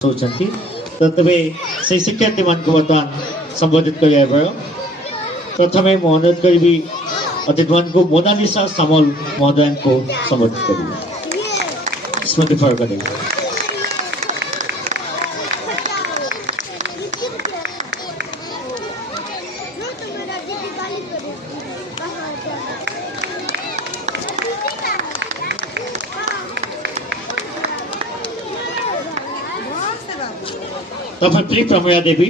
होती तो तबे से शिक्षार्थी मान को बर्तमान संबोधित कर प्रथम अनुरोध करी अतिथि मान को मोनालिसा सामल महोदय को संबोधित कर स्मृति फर्क तफत्री प्रमया देवी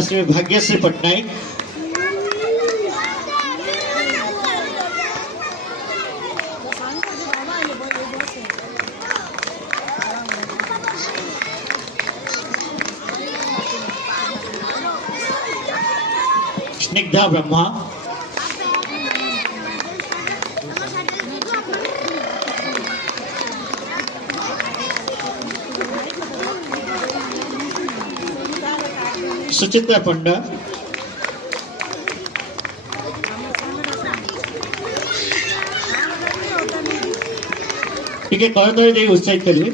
श्री भाग्यश्री पटनायक स्निग्धा ब्रह्मा सुचित्रा पंडा टीके करदरी उत्साहित करेंगे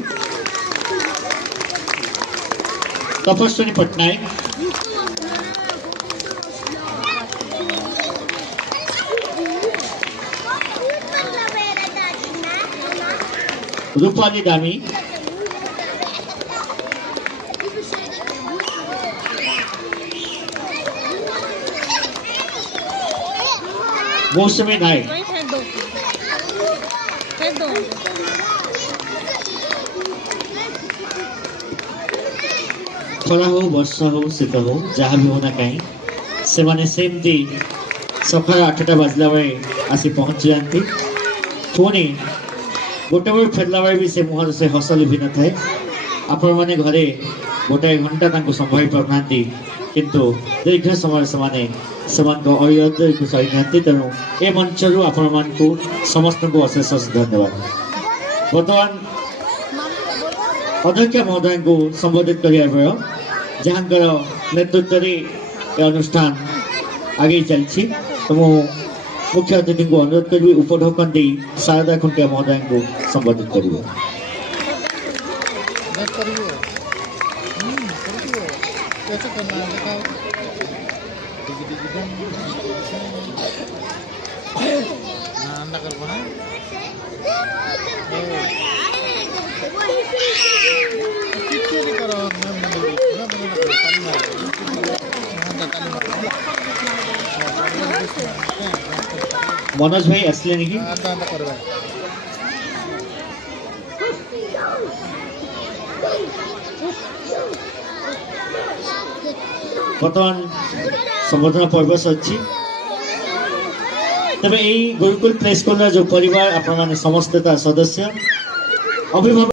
तपस्विनी पटनायक रूपाली दामी मौसमी नायक खरा हो वर्षा हो शीत हो जहाँ भी होना कहीं से माने सेमती सकाळ 8टा बाजला बेले आसी पहुंच जाती पुणी गोटे बेल फेरला बेले भी से मुहर से हस लिभि न थाए आपण माने घरे गोटे घंटा तांको संभाई पारना किंतु दीर्घ समय से अयोध्या को सही तेणु ए मंच रु आपण मान को समस्त को अशेष धन्यवाद। बर्तमान अध्यक्ष महोदय को संबोधित कर जहाँ नेतृत्व अनुष्ठान आगे चलती तो मुख्य अतिथि को अनुरोध करी उपढौकन दे शारदा खुंटिया महोदय को संबोधित करिए। मनोज भाई असले नहीं बर्तमान संबोधना पर्व अच्छी तबे गुरुकुल प्ले स्कूल जो परिवार आपण समस्त सदस्य अभिभावक